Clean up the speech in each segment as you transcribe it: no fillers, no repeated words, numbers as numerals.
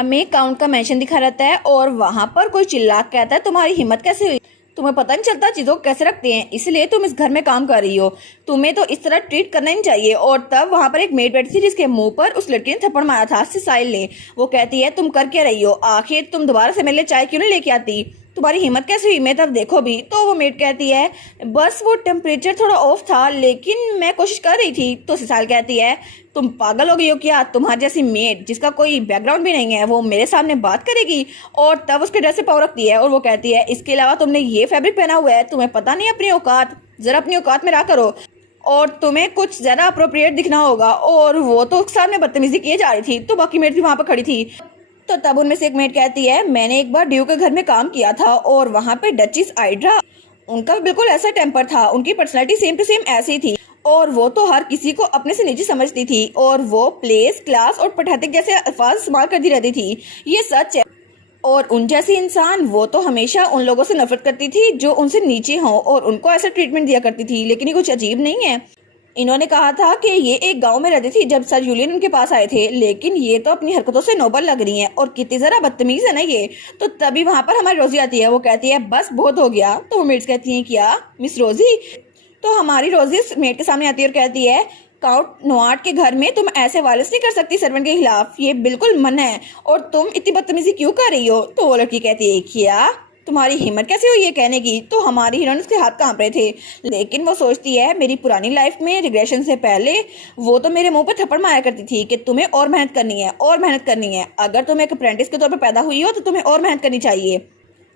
हमें काउंट का मेंशन दिखा रहता है और वहां पर कोई चिल्ला के कहता है तुम्हारी हिम्मत कैसे हुई, तुम्हें पता नहीं चलता चीजों को कैसे रखते हैं, इसलिए तुम इस घर में काम कर रही हो, तुम्हें तो इस तरह ट्रीट करना ही नहीं चाहिए। और तब वहां पर एक मेड बैठी थी जिसके मुंह पर उस लड़की ने थप्पड़ मारा था, सिसाइल ने। वो कहती है तुम कर क्या रही हो, आखिर तुम दोबारा से मेरे लिए चाय क्यों नहीं लेके आती, तुम्हारी हिम्मत कैसे हुई, मैं तब देखो भी। तो वो मेड कहती है बस वो टेम्परेचर थोड़ा ऑफ था लेकिन मैं कोशिश कर रही थी। तो सिसाल कहती है तुम पागल हो गई हो क्या, तुम्हारी जैसी मेड जिसका कोई बैकग्राउंड भी नहीं है वो मेरे सामने बात करेगी। और तब उसके ड्रेस से पाँव रखती है और वो कहती है इसके अलावा तुमने ये फैब्रिक पहना हुआ है, तुम्हें पता नहीं अपनी औकात, जरा अपनी औकात में रहा करो और तुम्हें कुछ ज्यादा अप्रोप्रिएट दिखना होगा। और वो तो सामने बदतमीजी किए जा रही थी तो बाकी मेड भी वहां पर खड़ी थी। तो तब उनमें से एक मेड कहती है मैंने एक बार ड्यू के घर में काम किया था और वहां पे डचिस आइड्रा, उनका बिल्कुल ऐसा टेम्पर था, उनकी पर्सनालिटी सेम टू सेम ऐसी थी और वो तो हर किसी को अपने से नीचे समझती थी और वो प्लेस क्लास और पठातिक जैसे अल्फाज इस्तेमाल करती रहती थी, ये सच है। और उन जैसी इंसान वो तो हमेशा उन लोगों से नफरत करती थी जो उनसे नीचे हों और उनको ऐसा ट्रीटमेंट दिया करती थी। लेकिन ये कुछ अजीब नहीं है, इन्होंने कहा था कि ये एक गांव में रहती थी जब सर यूलियन उनके पास आए थे, लेकिन ये तो अपनी हरकतों से नोबल लग रही हैं और कितनी जरा बदतमीज है ना ये। तो तभी वहां पर हमारी रोजी आती है, वो कहती है बस बहुत हो गया। तो वो मेड्स कहती हैं क्या मिस रोजी। तो हमारी रोजी उस मेड के सामने आती है और कहती है काउंट नोआट के घर में तुम ऐसे वायलेंस नहीं कर सकती सर्वेंट के खिलाफ, ये बिल्कुल मना है और तुम इतनी बदतमीजी क्यों कर रही हो। तो वो लड़की कहती है क्या तुम्हारी हिम्मत कैसे हुई ये कहने की। तो हमारी हीरोइन उसके हाथ कांप रहे थे, लेकिन वो सोचती है मेरी पुरानी लाइफ में रिग्रेशन से पहले वो तो मेरे मुंह पर थप्पड़ मारा करती थी कि तुम्हें और मेहनत करनी है और मेहनत करनी है, अगर तुम एक अप्रेंटिस के तौर पर पैदा हुई हो तो तुम्हें और मेहनत करनी चाहिए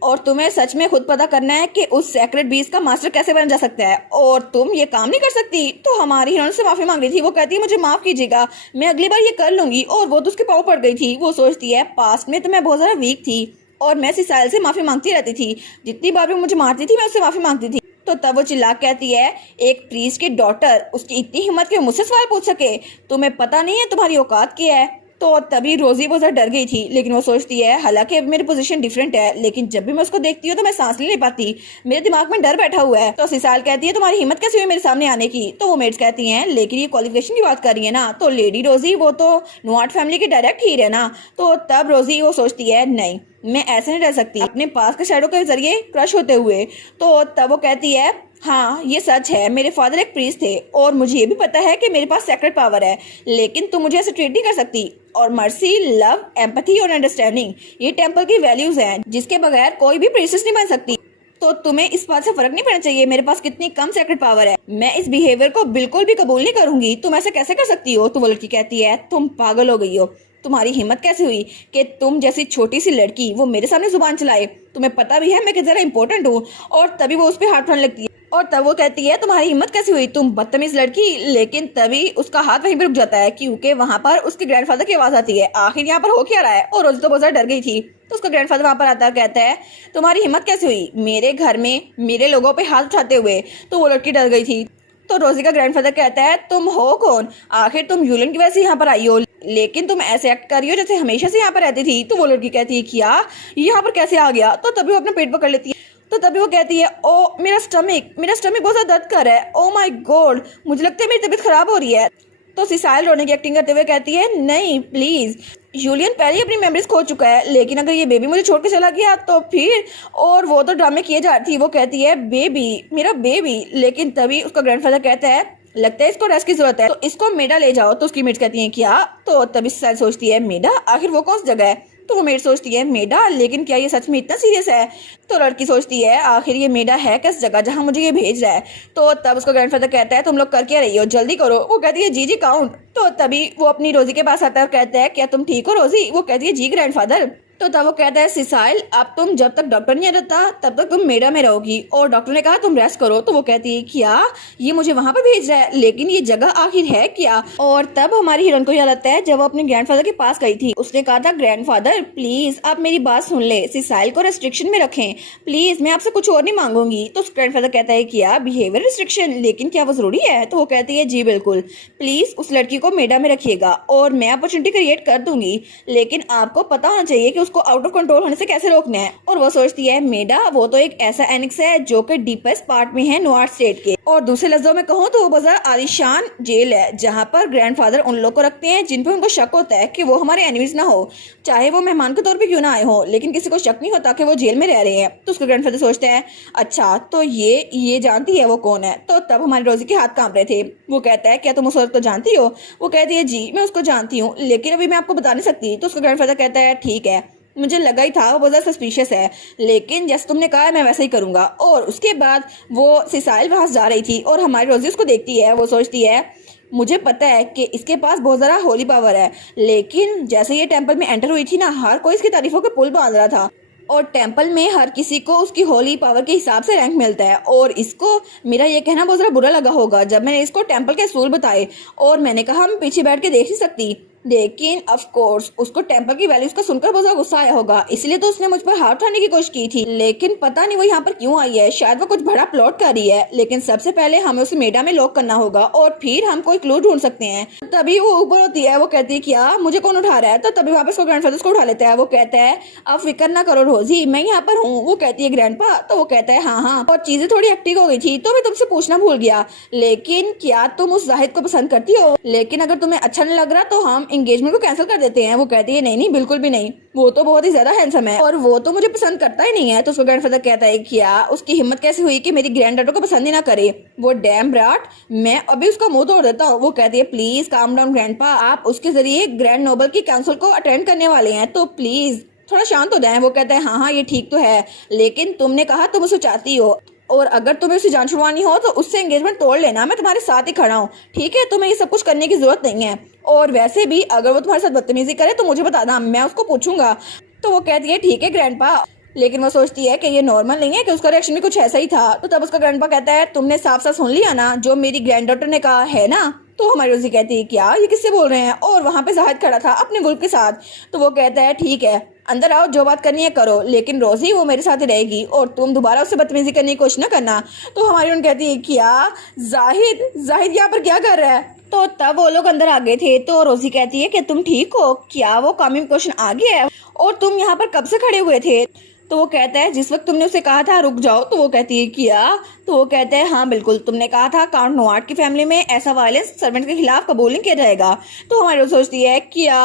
और तुम्हें सच में खुद पता करना है कि उस सेक्रेट बीज का मास्टर कैसे बन जा सकता है और तुम ये काम नहीं कर सकती। तो हमारी हीरोइन से माफी मांग रही थी, वो कहती है मुझे माफ कीजिएगा, मैं अगली बार ये कर लूंगी। और वो तो उसके पाँव पड़ गई थी। वो सोचती है पास्ट में तो मैं बहुत ज्यादा वीक थी और मैं सिसाइल से माफी मांगती रहती थी, जितनी बार भी मुझे मारती थी मैं उससे माफी मांगती थी। तो तब वो चिल्ला कहती है एक प्रीस्ट की डॉटर, उसकी इतनी हिम्मत कि वो मुझसे सवाल पूछ सके, तुम्हें पता नहीं है तुम्हारी औकात क्या है। तो तभी रोजी बहुत ज्यादा डर गई थी, लेकिन वो सोचती है हालांकि अब मेरी पोजीशन डिफरेंट है लेकिन जब भी मैं उसको देखती हूँ तो मैं सांस नहीं ले पाती, मेरे दिमाग में डर बैठा हुआ है। तो सिसाल कहती है तुम्हारी हिम्मत कैसे हुई मेरे सामने आने की। तो वो मेड्स कहती हैं लेकिन ये क्वालिफिकेशन की बात कर रही है ना, तो लेडी रोजी वो तो नोआट फैमिली की डायरेक्ट हीर है ना। तो तब रोजी वो सोचती है नहीं मैं ऐसे नहीं रह सकती अपने पास के शैडो के जरिए क्रश होते हुए। तो तब वो कहती है हाँ ये सच है, मेरे फादर एक प्रीस्ट थे और मुझे ये भी पता है कि मेरे पास सेक्रेट पावर है, लेकिन तुम मुझे ऐसे ट्रीट नहीं कर सकती। और मर्सी, लव, एम्पैथी और अंडरस्टैंडिंग ये टेम्पल की वैल्यूज हैं जिसके बगैर कोई भी प्रीस्टेस नहीं बन सकती। तो तुम्हें इस बात से फर्क नहीं पड़ना चाहिए मेरे पास कितनी कम सेक्रेट पावर है, मैं इस बिहेवियर को बिल्कुल भी कबूल नहीं करूंगी, तुम ऐसे कैसे कर सकती हो। तो वो लड़की कहती है तुम पागल हो गई हो, तुम्हारी हिम्मत कैसे हुई कि तुम जैसी छोटी सी लड़की वो मेरे सामने जुबान चलाए, तुम्हें पता भी है मैं कितना इंपॉर्टेंट हूँ। और तभी वो उस पर हाथ उठाने लगती है और तब वो कहती है तुम्हारी हिम्मत कैसे हुई तुम बदतमीज लड़की। लेकिन तभी उसका हाथ वहीं पर रुक जाता है क्योंकि वहां पर उसके ग्रैंडफादर की आवाज आती है, आखिर यहाँ पर हो क्या रहा है। और रोजी तो बहुत ज्यादा डर गई थी। तो उसका ग्रैंडफादर वहां पर आता है, कहता है तुम्हारी हिम्मत कैसे हुई मेरे घर में मेरे लोगों पे हाथ उठाते हुए। तो वो लड़की डर गई थी। तो रोजी का ग्रैंडफादर कहता है तुम हो कौन, आखिर तुम यूलियन की वजह से यहाँ पर आई हो, लेकिन तुम ऐसे एक्ट कर रही हो जैसे हमेशा से यहाँ पर रहती थी। तो वो लड़की कहती है क्या यहाँ पर कैसे आ गया। तो तभी वो अपना पेट पकड़ लेती है। तो तभी वो कहती है ओ मेरा स्टमक बहुत ज्यादा दर्द कर रहा है, ओ माय गॉड मुझे लगता है मेरी तबीयत खराब हो रही है। तो सिसाइल रोने की एक्टिंग करते हुए कहती है नहीं प्लीज, यूलियन पहले अपनी मेमोरीज खो चुका है, लेकिन अगर ये बेबी मुझे छोड़ के चला गया तो फिर। और वो तो ड्रामे किए जा रही थी, वो कहती है बेबी मेरा बेबी। लेकिन तभी उसका ग्रैंडफादर कहता है लगता है इसको रेस्ट की जरूरत है तो इसको मेडा ले जाओ। तो उसकी मेट कहती है क्या। तो तभी सिसाइल सोचती है मेडा, आखिर वो कौन सी जगह है। तो वो मेड सोचती है मेडा, लेकिन क्या ये सच में इतना सीरियस है। तो लड़की सोचती है आखिर ये मेडा है किस जगह जहां मुझे ये भेज रहा है। तो तब उसका ग्रैंडफादर कहता है तुम लोग कर क्या रही हो, जल्दी करो। वो कहती है जी काउंट। तो तभी वो अपनी रोजी के पास आता है और कहता है क्या तुम ठीक हो रोजी। वो कहती है जी ग्रैंडफादर। तो तब वो कहता है सिसाइल अब तुम जब तक डॉक्टर नहीं रहता तब तक तुम मेडा में रहोगी और डॉक्टर ने कहा तुम रेस्ट करो। तो वो कहती है क्या ये मुझे वहां पर भेज रहा है, लेकिन ये जगह आखिर है क्या। और तब हमारी हीरोइन को याद आता है जब वो अपने ग्रैंडफादर के पास गई थी, उसने कहा था ग्रैंडफादर प्लीज आप मेरी बात सुन ले, सिसाइल को रेस्ट्रिक्शन में रखें प्लीज, मैं आपसे कुछ और नहीं मांगूंगी। तो ग्रैंडफादर कहता है क्या बिहेवियर रिस्ट्रिक्शन, लेकिन क्या वो जरूरी है। तो वो कहती है जी बिल्कुल, प्लीज उस लड़की को मेडा में रखिएगा और मैं अपॉर्चुनिटी क्रिएट कर दूंगी, लेकिन आपको पता होना चाहिए कि उसको उसको आउट ऑफ कंट्रोल होने से कैसे रोकना है। और वो सोचती है मेडा वो तो एक ऐसा एनेक्स है जो कि डीपेस्ट पार्ट में है नॉर्थ स्टेट के, और दूसरे लफ्जों में कहूँ तो वो बहुत ज्यादा आलीशान जेल है जहाँ पर ग्रैंडफादर उन लोग को रखते हैं जिन पर उनको शक होता है कि वो हमारे एनिमीज ना हो, चाहे वो मेहमान के तौर पे क्यों ना आए हो, लेकिन किसी को शक नहीं होता कि वो जेल में रह रहे हैं। तो उसके ग्रैंडफादर सोचते हैं अच्छा तो ये जानती है वो कौन है। तो तब हमारी रोजी के हाथ कांप रहे थे। वो कहता है क्या तुम उस औरत को जानती हो। वो कहती है जी मैं उसको जानती हूँ लेकिन अभी मैं आपको बता नहीं सकती। तो उसका ग्रैंडफादर कहता है ठीक है, मुझे लगा ही था वो बहुत ज़्यादा सस्पिशियस है, लेकिन जैसे तुमने कहा मैं वैसा ही करूंगा। और उसके बाद वो सिसाइल वहां से जा रही थी और हमारी रोजी उसको देखती है। वो सोचती है मुझे पता है कि इसके पास बहुत ज़्यादा होली पावर है, लेकिन जैसे ये टेंपल में एंटर हुई थी ना हर कोई इसकी तारीफों के पुल बांध रहा था और टेंपल में हर किसी को उसकी होली पावर के हिसाब से रैंक मिलता है। और इसको मेरा ये कहना बहुत ज़रा बुरा लगा होगा जब मैंने इसको टेंपल के असूल बताए और मैंने कहा हम पीछे बैठ के देख नहीं सकती, लेकिन ऑफ कोर्स उसको टेंपल की वैल्यूज का सुनकर बहुत ज्यादा गुस्सा आया होगा, इसलिए तो उसने मुझ पर हाथ उठाने की कोशिश की थी। लेकिन पता नहीं वो यहाँ पर क्यों आई है, शायद वो कुछ बड़ा प्लॉट कर रही है। लेकिन सबसे पहले हमें उसे मेडा में लॉक करना होगा और फिर हम कोई क्लू ढूंढ सकते हैं। तभी वो ऊपर होती है। वो कहती है क्या मुझे कौन उठा रहा है। तो तभी वापस को ग्रैंडफादर को उठा लेता है। वो कहता है आप फिक्र ना करो रोजी मैं यहाँ पर हूँ। वो कहती है ग्रैंडपा। तो वो कहता है हाँ और चीजें थोड़ी एक्टिव हो गई थी तो मैं तुमसे पूछना भूल गया, लेकिन क्या तुम उस जाहिद को पसंद करती हो, लेकिन अगर तुम्हें अच्छा नहीं लग रहा तो हम एंगेजमेंट को कैंसिल कर देते हैं। वो कहती है नहीं बिल्कुल भी नहीं, वो तो बहुत ही ज्यादा हैंडसम है और वो तो मुझे पसंद करता ही नहीं है। तो उसका ग्रैंडफादर कहता है क्या उसकी हिम्मत कैसे हुई कि मेरी ग्रैंड डॉटर को पसंद ही ना करे, वो डैम ब्राट, मैं अभी उसका मुंह तोड़ देता हूँ। वो कहती है प्लीज काम डाउन ग्रैंडपा, आप उसके जरिए ग्रैंड नोबल की काउंसिल को अटेंड करने वाले हैं तो प्लीज थोड़ा शांत हो जाए। वो कहता है हाँ ये ठीक तो है, लेकिन तुमने कहा तुम उसे चाहती हो और अगर तुम्हें उससे जान छुड़वानी हो तो उससे एंगेजमेंट तोड़ लेना, मैं तुम्हारे साथ ही खड़ा हूँ ठीक है, तुम्हें ये सब कुछ करने की जरूरत नहीं है। और वैसे भी अगर वो तुम्हारे साथ बदतमीजी करे तो मुझे बता देना, मैं उसको पूछूंगा। तो वो कहती है ठीक है ग्रैंडपा, लेकिन वो सोचती है कि ये नॉर्मल नहीं है कि उसका रिएक्शन भी कुछ ऐसा ही था। तो तब उसका ग्रैंडपा कहता है तुमने साफ साफ सुन लिया ना जो मेरी ग्रैंड डॉटर ने कहा है ना। तो हमारी रोजी कहती है क्या ये किससे बोल रहे हैं, और वहां पे जाहिद खड़ा था अपने गुल्फ के साथ। तो वो कहता है ठीक है अंदर आओ जो बात करनी है करो, लेकिन रोजी वो मेरे साथ ही रहेगी और तुम दोबारा उससे बदतमीजी करने की कोशिश न करना। तो हमारी उन कहती है क्या जाहिद यहाँ पर क्या कर रहा है। तो तब वो लोग अंदर आ गए थे। तो रोजी कहती है कि तुम ठीक हो, क्या वो कमिंग क्वेश्चन आ गया है और तुम यहाँ पर कब से खड़े हुए थे। तो वो कहता है जिस वक्त तुमने उसे कहा था रुक जाओ। तो वो कहती है क्या। तो वो कहता है हाँ बिल्कुल, तुमने कहा था काउंट नोआर्ट की फैमिली में ऐसा वायलेंस सर्वेंट के खिलाफ कबूल नहीं किया जाएगा। तो हमारी सोचती है क्या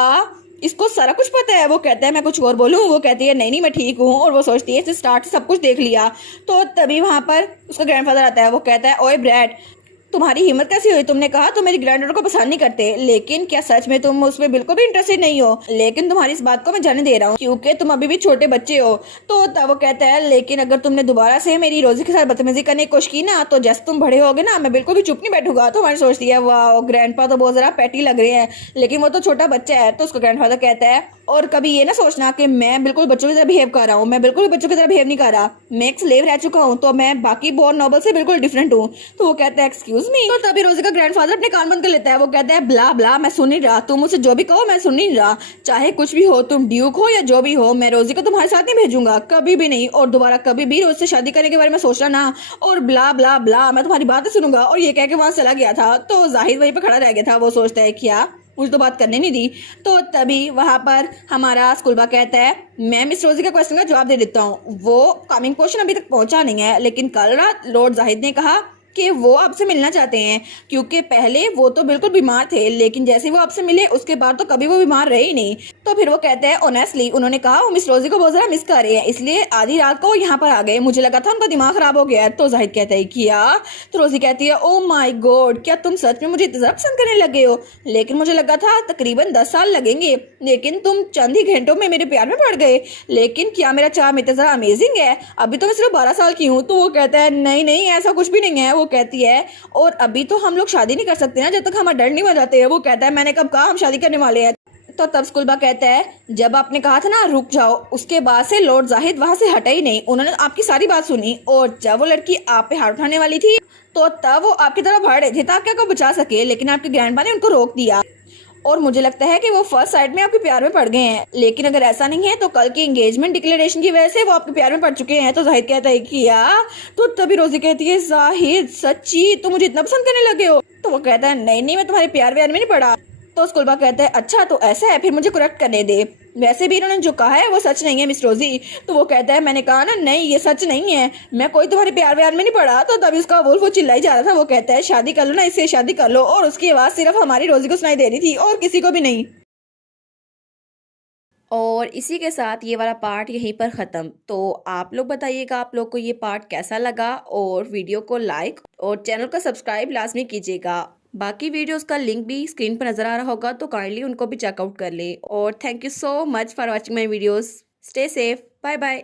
इसको सारा कुछ पता है। वो कहता है मैं कुछ और बोलूं। वो कहती है नहीं मैं ठीक हूँ। और वो सोचती है स्टार्ट से सब कुछ देख लिया। तो तभी वहां पर उसका ग्रैंडफादर आता है। वो कहता है ओए ब्रैड तुम्हारी हिम्मत कैसी हुई, तुमने कहा तुम मेरी ग्रैंडडॉटर को पसंद नहीं करते, लेकिन क्या सच में तुम उसमें बिल्कुल भी इंटरेस्टेड नहीं हो। लेकिन तुम्हारी इस बात को मैं जाने दे रहा हूँ क्योंकि तुम अभी भी छोटे बच्चे हो। तो तब वो कहता है लेकिन अगर तुमने दोबारा से मेरी रोजी के साथ बदतमीजी करने की कोशिश की ना तो जैसे तुम बड़े होगे ना मैं बिल्कुल भी चुप नहीं बैठूंगा। तो हमारी सोचती है वाह ग्रैंडपा तो बहुत जरा पैटी लग रहे हैं, लेकिन वो तो छोटा बच्चा है। तो उसका ग्रैंडफादर कहता है और कभी ये ना सोचना कि मैं बिल्कुल बच्चों की तरह बिहेव कर रहा हूँ, मैं बिल्कुल बच्चों की तरह बिहेव नहीं कर रहा, मैं एक स्लेव रह चुका हूँ तो मैं बाकी बोर्न नॉबल से बिल्कुल डिफरेंट हूँ। तो वो कहता है एक्सक्यूज मी। तो तभी रोजी का ग्रैंडफादर अपने कान बंद कर लेता है। वो कहता है ब्ला ब्ला मैं सुन नहीं रहा, तुम मुझसे जो भी कहो मैं सुन नहीं रहा, चाहे कुछ भी हो, तुम ड्यूक हो या जो भी हो, मैं रोजी को तुम्हारे साथ नहीं भेजूंगा कभी भी नहीं, और दोबारा कभी भी रोज से शादी करने के बारे में सोचना ना, और ब्ला ब्ला ब्ला मैं तुम्हारी बातें सुनूंगा। और ये कह के वहां चला गया था। तो जाहिद वहीं पे खड़ा रह गया था। वो सोचता है क्या मुझे तो बात करने नहीं दी। तो तभी वहां पर हमारा स्कूलबा कहता है मैं मिस रोजी के क्वेश्चन का जवाब दे देता हूँ, वो कमिंग क्वेश्चन अभी तक पहुंचा नहीं है, लेकिन कल रात लॉर्ड जाहिद ने कहा कि वो आपसे मिलना चाहते हैं क्योंकि पहले वो तो बिल्कुल बीमार थे, लेकिन जैसे वो आपसे मिले उसके बाद तो कभी वो बीमार रहे ही नहीं। तो फिर वो कहते हैं ऑनेस्टली उन्होंने कहा वो मिस रोजी को बहुत ज्यादा मिस कर रहे हैं, इसलिए आधी रात को यहाँ पर आ गए, मुझे लगा था उनका दिमाग खराब हो गया है। तो जाहिद कहता है क्या। तो रोजी कहती है ओ माई गॉड क्या तुम सच में मुझे इतना पसंद करने लगे हो, लेकिन मुझे लगा था तकरीबन 10 साल लगेंगे, लेकिन तुम चंद ही घंटों में मेरे प्यार में पड़ गए, लेकिन क्या मेरा चार्म इतना ज्यादा अमेजिंग है, अभी तो मैं सिर्फ 12 साल की हूँ। तो वो कहता है नहीं ऐसा कुछ भी नहीं है। वो कहती है और अभी तो हम लोग शादी नहीं कर सकते ना जब तक हमारा डर नहीं बन जाते हैं। वो कहता है मैंने कब कहा हम शादी करने वाले हैं। तो तब स्कूलबा कहता है जब आपने कहा था ना रुक जाओ, उसके बाद से लॉर्ड जाहिद वहां से हटा ही नहीं, उन्होंने आपकी सारी बात सुनी, और जब वो लड़की आप पे हाथ उठाने वाली थी तो तब वो आपकी तरफ बढ़ रहे थे ताकि आपको बचा सके, लेकिन आपके ग्रैंडपा ने उनको रोक दिया, और मुझे लगता है कि वो फर्स्ट साइड में आपके प्यार में पड़ गए हैं, लेकिन अगर ऐसा नहीं है तो कल की एंगेजमेंट डिक्लेरेशन की वजह से वो आपके प्यार में पड़ चुके हैं। तो जाहिद कहता है किया। तो तभी रोजी कहती है जाहिद सच्ची तुम मुझे इतना पसंद करने लगे हो। तो वो कहता है नहीं मैं तुम्हारे प्यार व्यार में नहीं पड़ा। तो स्कूलबा कहता है अच्छा तो ऐसा है फिर मुझे करेक्ट करने दे। वैसे भी इन्होंने जो कहा है वो सच नहीं है मिस रोजी। तो वो कहता है मैंने कहा ना नहीं ये सच नहीं है, मैं कोई तुम्हारे प्यार व्यार में नहीं पड़ा। तो तभी उसका वुल्फ वो चिल्लाई जा रहा था। वो कहता है शादी कर लो ना, इससे शादी कर लो। और उसकी आवाज़ सिर्फ हमारी रोजी को सुनाई दे रही थी और किसी को भी नहीं। और इसी के साथ ये वाला पार्ट यहीं पर ख़त्म। तो आप लोग बताइएगा आप लोग को ये पार्ट कैसा लगा, और वीडियो को लाइक और चैनल को सब्सक्राइब लाजमी कीजिएगा। बाकी वीडियोस का लिंक भी स्क्रीन पर नज़र आ रहा होगा, तो काइंडली उनको भी चेकआउट कर ले। और thank you so much for watching my videos. Stay safe, bye bye.